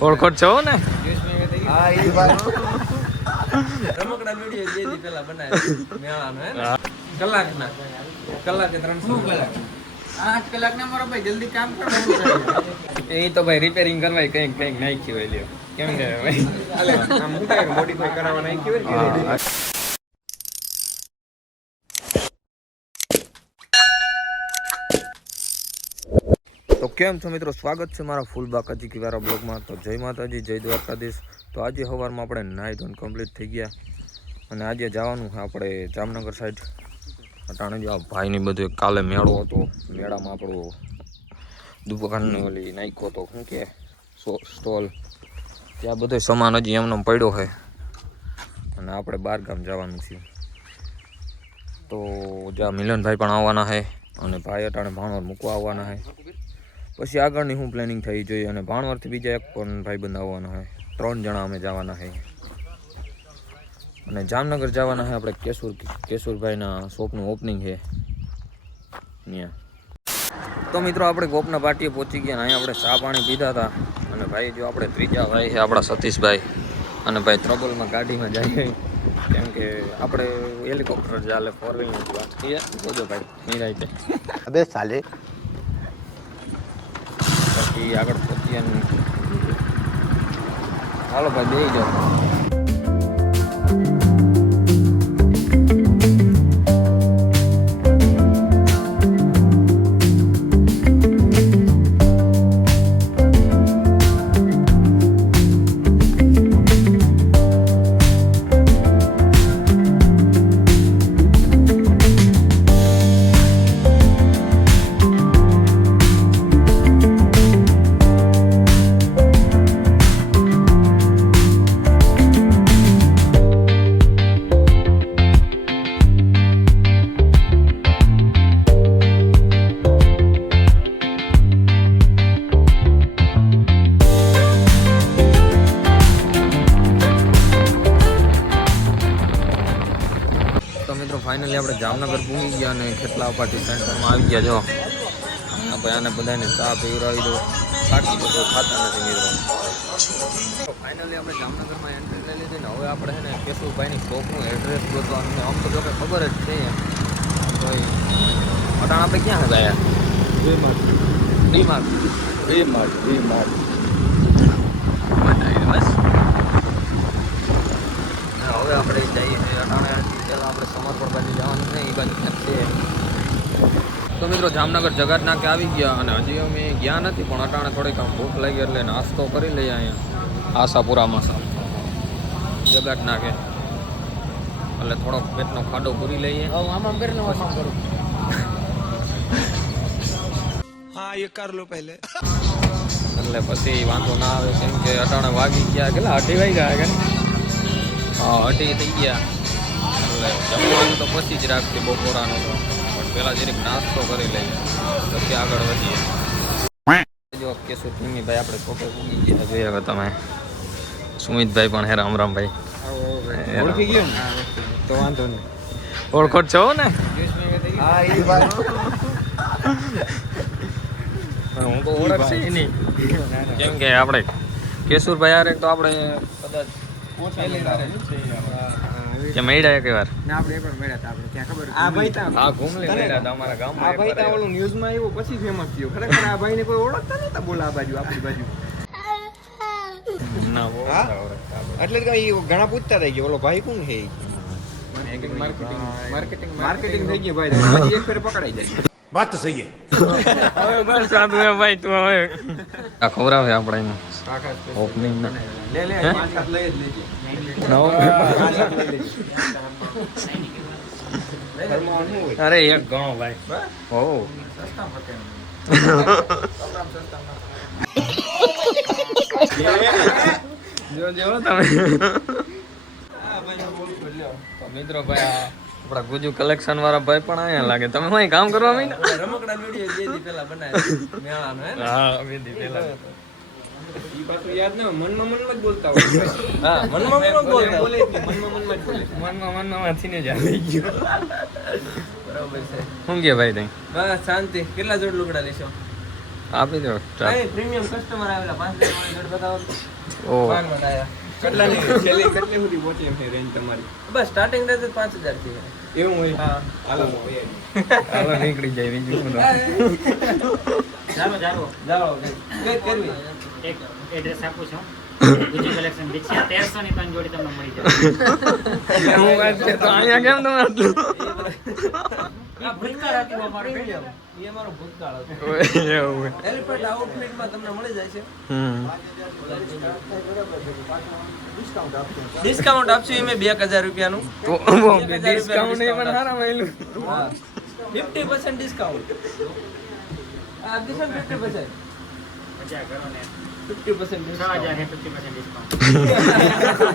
ઓળખોટ છો ને? રમકડા વીડિયો દી પહેલા બનાવ્યા મેળાનો હે કલાકના કલાકે ત્રણસો કલાક આઠ કલાક ના મારો ભાઈ જલ્દી કામ કરો એ તો ભાઈ રિપેરિંગ કરવા કંઈક કંઈક નાખ્યું હોય લ્યો. કેમ કે ભાઈ મોડિફાઈ કરાવવા નાખી હોય તો કેમ છો મિત્રો? સ્વાગત છે મારા ફૂલ બાકાજી કિવારા બ્લોગમાં. તો જય માતાજી, જય દ્વારકાધીશ. તો આજે સવારમાં આપણે નાહી ધોન કમ્પ્લીટ થઈ ગયા. અને આજે જવાનું છે આપણે જામનગર સાઈડ અટાણે જો આ ભાઈની બધું કાલે મેળો હતો. મેળામાં આપણો દુકાનની ઓલી નાખ્યો હતો. શું કે? સ્ટોલ. ત્યાં બધો સામાન હજી એમનો પડ્યો છે. અને આપણે બાર ગામ જવાનું છે. તો જ્યાં મિલનભાઈ પણ આવવાના છે અને ભાઈ અટાણે ભાણવર મૂકવા આવવાના છે. પછી આગળની શું પ્લાનિંગ થઈ જોઈએ અને ભાણવરથી બીજા એક પણ ભાઈબંધ આવવાના છે. ત્રણ જણા અમે જવાના છે. અને જામનગર જવાના છે આપણે કેશુર કેશુરભાઈના શોપનું ઓપનિંગ છે. તો મિત્રો આપણે ગોપના પાટીએ પહોંચી ગયા અહીંયા આપણે ચા પાણી પીધા હતા. અને ભાઈ જો આપણે ત્રીજા ભાઈ છે આપણા સતીશભાઈ. અને ભાઈ ત્રબલમાં ગાડીમાં જઈએ કેમ કે આપણે હેલિકોપ્ટર ચાલે ફોર વ્હીલની વાત કરીએ. જોજો ભાઈ, નિરાયતે. અબે સાલે પછી આગળ પહોંચીએ હાલો ભાઈ બેસી જાઓ. અને પાર્ટી સેન્ટરમાં આવી ગયા જો. ભાઈ આને બધાને ચા પીવડાવી દો બાકી બધું ખાતા નથી મિત્રો. ફાઇનલી આપણે જામનગરમાં એન્ટ્રી લઈ લીધી ને હવે આપણે છે ને કેશુભાઈની શોપનું એડ્રેસ ગોતવાનું છે. આમ તો જો કે ખબર જ છે તો એ અટાણ આપણે ક્યાં ગયા ડીમાર્ટ. બે માર્ટ બે માર્ટ બસ. હવે આપણે જઈએ અટાણે. પહેલાં આપણે સમર્પણ બાજુ જવાનું છે. એ બાજુ છે. તો મિત્રો જામનગર જગતનાકે આવી ગયા અને હજી અમે ગયા નથી પણ અટાણે થોડીક આમ ભૂખ લાગી એટલે નાસ્તો કરી લઈએ અહીંયા આશાપુરામાં. જગતનાકે એટલે થોડોક પેટનો ખાડો પૂરી લઈએ. હા એ કર લો પહેલે. એટલે પછી વાંધો ના આવે કેમ કે અટાણે વાગી ગયા. કેટલા અઢી વાગ્યા કે હા અઢી થઈ ગયા. એટલે જમવાનું તો પછી જ રાખતી બપોરાનું. તો પહેલાં જરીક નાસ્તો કરી લઈએ પછી આગળ વધીએ. જો કેશુ આપણે કોકે ઉગી ગયા. હવે તમે. સુમિતભાઈ પણ હે રામ ઓળખી ગયો તો વાંધો નહીં. ઓળખોટ છો ને? હા એ વાત. હું તો ય નહીં. કેમ કે આપણે કેશુરભાઈ આરે તો આપણે કદાચ કે મળ્યા એક વાર? ના આપણે એક વાર મળ્યા હતા આપણે ક્યાં ખબર આ ભાઈ તા હા ઘૂમલે મળ્યા હતા. અમારા ગામમાં આ ભાઈ તા ઓલું ન્યૂઝમાં આવ્યો પછી ફેમસ થયો. ખરેખર આ ભાઈને કોઈ ઓળખતા નતા બોલા આ બાજુ આપણી બાજુ. ના ઓળખતા એટલે કે ઘણા પૂછતા થઈ ગયા ઓલો ભાઈ કોણ છે માર્કેટિંગ માર્કેટિંગ માર્કેટિંગ થઈ ગઈ ભાઈ એક ફેર પકડાઈ જાય. વાત તો સહી હવે ભાઈ તું હવે. આ ખવરાવે આપણે ઓપનિંગ લે લે લઈ જ લેજે. નવો અરે એક ગણો ભાઈ. ઓ જો જો તમે. મિત્રો ભાઈ આ આપણા ગુજુ કલેક્શન વાળા ભાઈ પણ અહીંયા લાગે. તમે કામ કરવા રમકડા વીડિયો બે પહેલા બનાવ્યા મેળાનો હે ને? હા પેલા. ઈ પાછું યાદ ન મનમાં મનમાં જ બોલતા હોય. હા મનમાં મનમાં બોલતા બોલે મનમાં મનમાં જ બોલે. મનમાં મનમાં માંથી જ આવી ગયો. બરાબર છે. શું કે ભાઈ તઈ? બસ શાંતિ. કેટલા જોડ લુગડા લેશો? આપી દો અહીં પ્રીમિયમ કસ્ટમર આવેલા. પાંચ હજાર જોડ બતાવો. ઓ. પાંચમાં આયા. કેટલાની છેલ્લી કેટલી સુધી પહોંચી એમ રેન્જ તમારી? બસ સ્ટાર્ટિંગ રેટ પાંચ હજારથી એવું હોય? હા. હાલો હવે નીકળી જાય બીજું જાઓ કરવી એક એડ્રેસ આપું છું. ગુજી કલેક્શન દીક્ષા તેરસો ની ત્રણ જોડી તમને મળી જશે. હું વાત છે તો અહીંયા કેમ તમે આટલું ભૂતકાળ હતું અમારું એ અમારો ભૂતકાળ હતો. એલિફન્ટ આઉટફિટમાં તમને મળી જાય છે. ડિસ્કાઉન્ટ આપશું એ મેં બે હજાર રૂપિયાનું. તો ડિસ્કાઉન્ટ એ પણ સારા મળ્યું ફિફ્ટી પર્સન્ટ ડિસ્કાઉન્ટ આ ફિફ્ટી પર્સન્ટ મજા કરો ને ફિફ્ટી પર્સન્ટ છ હજાર ને ફિફ્ટી પર્સન્ટ ડિસ્કાઉન્ટ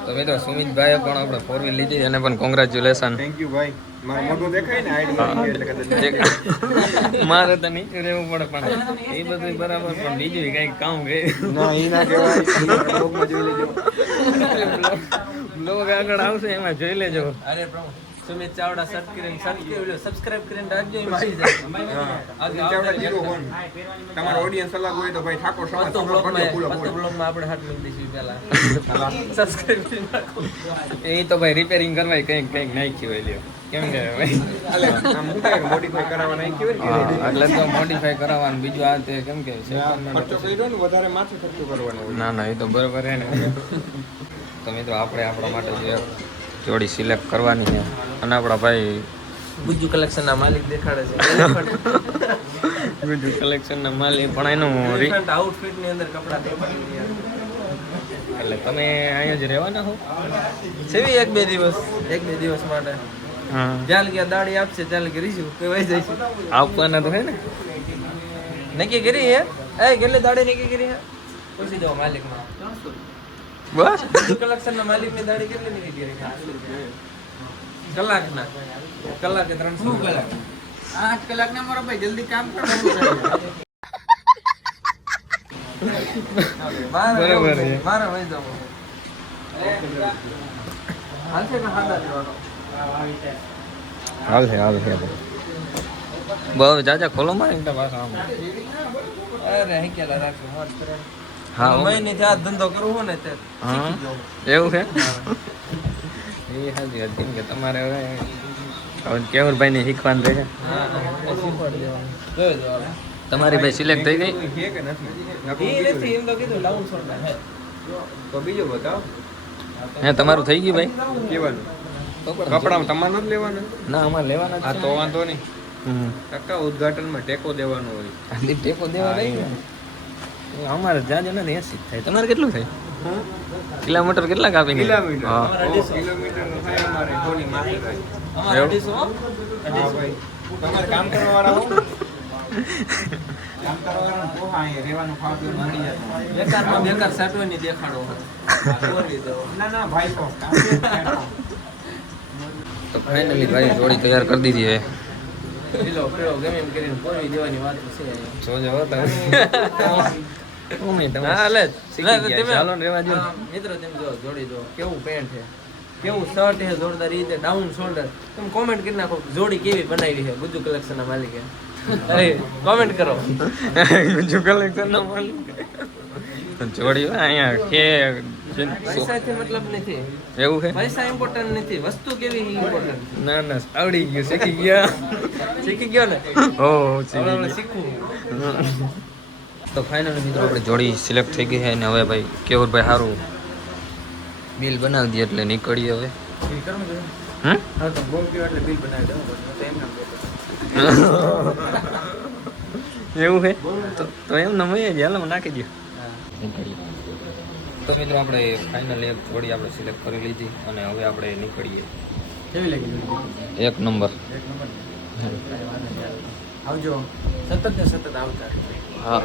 તો મિત્રો સુમિતભાઈએ પણ આપણે ફોર વ્હીલ લીધી એને પણ કોંગ્રેચ્યુલેશન થેન્ક યુ ભાઈ. મારું મોઢું દેખાય ને આઈડી મારે તો નીચે રહેવું પડે પણ એ બધું બરાબર પણ બીજું કઈ કામ ના ના કહેવાય. લેજો. બ્લોગ આગળ આવશે એમાં જોઈ લેજો. અરે પ્રભુ સુમિત ચાવડા સર્ચ કરીને સર્ચ કરી સબસ્ક્રાઇબ કરીને રાખજો એમાં આવી જાય. Chavda zero one. તમારો ઓડિયન્સ અલગ હોય તો ભાઈ ઠાકોર સમાજ તો બ્લોગમાં પૂરો બ્લોગમાં આપણે હાથ મૂકી દઈશું પહેલા. સબસ્ક્રાઇબ કરી નાખો. એ તો ભાઈ રિપેરિંગ કરવાય કંઈક કંઈક નાખ્યું હોય લ્યો. કેમ કે ભાઈ મોડિફાઈ કરાવવા નાખ્યું હોય એટલે તો મોડિફાઈ કરાવવાનું. બીજું આ તે કેમ કે ખર્ચો કર્યો ને વધારે માથું ખર્ચો કરવાનો ના ના એ તો બરોબર હે ને. તો મિત્રો આપણે આપણા માટે જે જોડી સિલેક્ટ કરવાની છે. અને આપણા ભાઈ ગુજ્જુ કલેક્શનના માલિક દેખાડે છે. બીજું કલેક્શનના માલિક. પણ એનું આઉટફિટની અંદર કપડાં એટલે તમે અહીંયા જ રહેવાના હો? સેવી એક બે દિવસ એક બે દિવસ માટે. જ્યાં લગી દાડી આપશે ત્યાં કરીશું કહેવાય જઈશું આપવાના તો હે ને? નક્કી કરી હે? એ કેટલી દાડી નક્કી કરી હે? પૂછી દો માલિકમાં. બસ. કલેક્શનના માલિકની દાડી કેટલી નીકળી ગઈ કલાકના. કલાકે ત્રણસો કલાક? આઠ કલાક ના મારા ભાઈ જલ્દી કામ કરો. મારે જવું હાલ છે હાલ છે બહુ જાજા ખોલો મારી. અરે હેકેલા કરે. હા આ ધંધો કરવો ને તે હા. એવું છે? એ હાજી હતી કે તમારે હવે હવે કેવરભાઈ ને શીખવાનું રહે છે. તમારી ભાઈ સિલેક્ટ થઈ ગઈ? કે નથી એમ તો કીધું. તો બીજો બતાવો. હે તમારું થઈ ગયું ભાઈ? કેવાનું? તો કપડા તમારે નથી લેવાના? ના અમારે લેવાના હા તો વાંધો નહીં. ટકા ઉદઘાટનમાં ટેકો દેવાનો હોય. ટેકો દેવા હા, દઈ ને. અમારે જ્યાં નથી એસી થાય. તમારે કેટલું થાય? કિલોમીટર કેટલા કાપી કિલોમીટર. કામ તો ફાઇનલી ભાઈ જોડી તૈયાર કરી દીધી હવે. પીલો પીલો ગમે એમ કરીને દેવાની વાત છે મિત્રો તમે જો જોડી કેવું પેન્ટ છે? કેવું શર્ટ છે જોરદાર રીતે ડાઉન શોલ્ડર તમે કોમેન્ટ કરી નાખો જોડી કેવી બનાવી છે ગુજ્જુ કલેક્શન ના માલિકે. અરે કોમેન્ટ કરો. બીજું કલેક્શન ના મળી જોડી અહીંયા કે પૈસાથી મતલબ નથી. એવું છે? પૈસા ઇમ્પોર્ટન્ટ નથી. વસ્તુ કેવી ઇમ્પોર્ટન્ટ ના ના આવડી ગયું શીખી ગયા. શીખી ગયો ને? ઓ શીખવું. તો ફાઇનલી મિત્રો આપણે જોડી સિલેક્ટ થઈ ગઈ છે અને હવે ભાઈ કેવુરભાઈ સારું બિલ બનાવી દઈએ એટલે નીકળીએ હવે. એવું છે? તો એમ નમ જ હાલો નાખી દઈએ તો મિત્રો આપણે ફાઇનલ એક જોડી આપણે સિલેક્ટ કરી લીધી અને હવે આપણે નીકળીએ. કેવી લાગી એક નંબર. એક નંબર. આવજો. સતત ને સતત આવતા હા.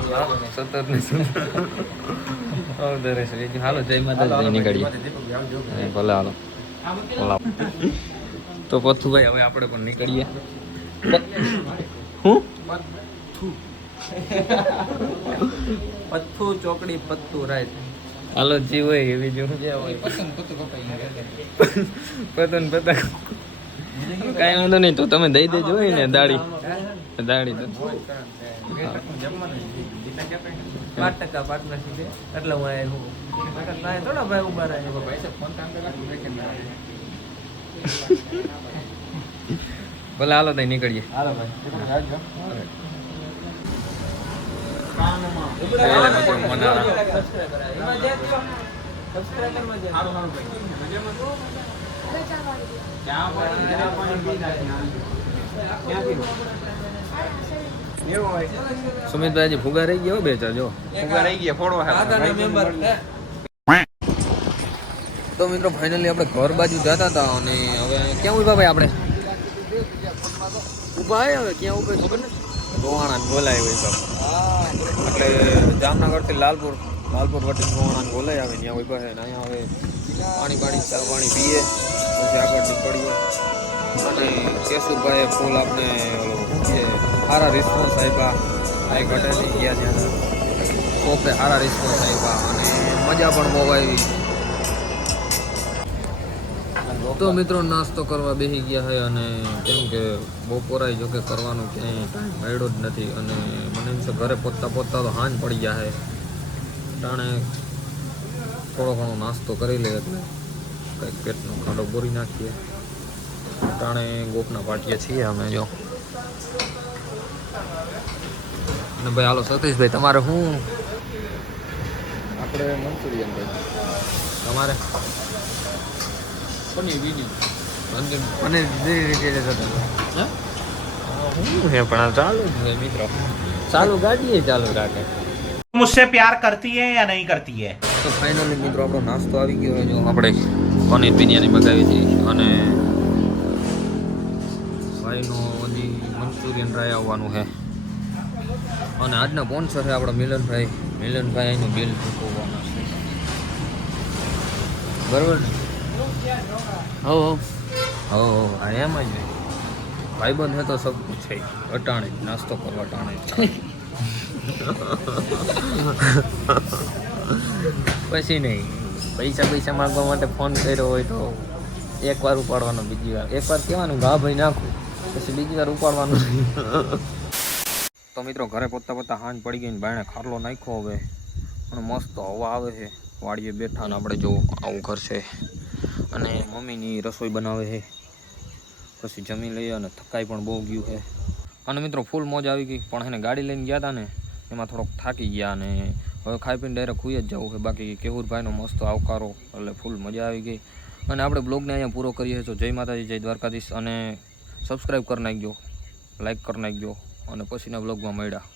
સતત ને સતત. આવતા રહેશે બીજું હાલો જય માતાજી નીકળીએ. ભલે હાલો. ભલા. તો પથ્થુભાઈ હવે આપણે પણ નીકળીએ. હું પથ્થુ. ચોકડી પથ્થુ રાઈટ. હાલો જી હોય એવી જે હોય. પતન પતંગ કાંઈ વાંધો નહીં તો તમે દઈ દેજો હોય ને દાડી દાડી તો પાંચ ટકા પાર્ટનરશીપ એટલે હું આવ્યો ના થોડા ભાઈ ઊભા રહે ભલે હાલો તઈ નીકળીએ. હાલો મિત્રો સુમિતભાઈ ફુગા રહી ગયો બે ચાર જો. ફુગા રહી ગયા ફોડવા તો મિત્રો ફાઇનલી આપણે ઘર બાજુ જતા હતા અને હવે ક્યાં ઊભા ભાઈ આપણે? ઊભા આવ્યા હવે ક્યાં ઊભા ખબર ને ગોવાણા ગોલાય હોય તો એટલે જામનગરથી લાલપુર લાલપુર વટી ગોવાણા ગોલાય આવે ત્યાં ઊભા છે અહીંયા હવે પાણી પાણી ચા પાણી પીએ પછી આગળ નીકળીએ. અને કેશુભાઈએ ફૂલ આપણે કહે, સારા રિસ્પોન્સ આપ્યા કાંઈ ઘટેલી ગયા ત્યાં. કોપે સારા રિસ્પોન્સ આપ્યા અને મજા પણ બહુ આવી. તો મિત્રો નાસ્તો કરવા બેસી ગયા છે અને કેમ કે બપોરાય જો કે કરવાનું ક્યાંય ટાઈમ જ નથી અને મને એમ છે ઘરે પહોંચતા પહોંચતા તો હાંજ પડી ગયા છે ટાણે થોડો ઘણો નાસ્તો કરી લે એટલે કંઈક પેટનો ખાડો બોરી નાખીએ. ટાણે ગોપના પાટીએ છીએ અમે જો. ભાઈ હાલો સતીશભાઈ તમારે શું? આપણે મંચુરિયન ભાઈ. તમારે? પનીર બીજું પણ ચાલુ ગાડીએ ચાલુ રાખે. મુજસે પ્યાર કરતી હે નહીં કરતી હે ફાઇનલી મિત્રો નાસ્તો આવી ગયો જો આપણે પનીર બિરયાની મગાવી અને ભાઈનો મંચુરિયન ટ્રાય આવવાનું છે અને આજના સ્પોન્સર છે આપણા મિલનભાઈ. મિલનભાઈ અહીંનું બિલ ચૂકવવાના છે. બરાબર ને? હો હો હો, એમ જ. ભાઈબંધ હે તો સબ છે. અટાણે નાસ્તો કરવા અટાણે પછી નહીં. પૈસા પૈસા માંગવા માટે ફોન કર્યો હોય તો એકવાર ઉપાડવાનો બીજી વાર. એકવાર કહેવાનું ઘા ભાઈ, નાખું. પછી બીજી વાર ઉપાડવાનું. તો મિત્રો ઘરે પોતા પોતા હાંજ પડી ગઈ ને બાયણે ખારલો નાખ્યો હવે. અને મસ્ત હવા આવે છે. વાડીએ બેઠા ને આપણે જો આવું ઘર છે અને મમ્મીની રસોઈ બનાવે છે. પછી જમી લઈએ અને થકાઈ પણ બહુ ગયું છે. અને મિત્રો ફૂલ મોજ આવી ગઈ, પણ એને ગાડી લઈને ગયા હતા ને, એમાં થોડોક થાકી ગયા અને હવે ખાઈ પીને ડાયરેક્ટ ખુઈ જ જવું છે. બાકી કેહુરભાઈનો મસ્ત આવકારો, એટલે ફૂલ મજા આવી ગઈ. અને આપણે બ્લોગને અહીંયા પૂરો કરીએ તો જય માતાજી, જય દ્વારકાધીશ. અને સબસ્ક્રાઈબ કરી નાખજો લાઈક કરી નાખજો અને પછીના બ્લોગમાં મળ્યા.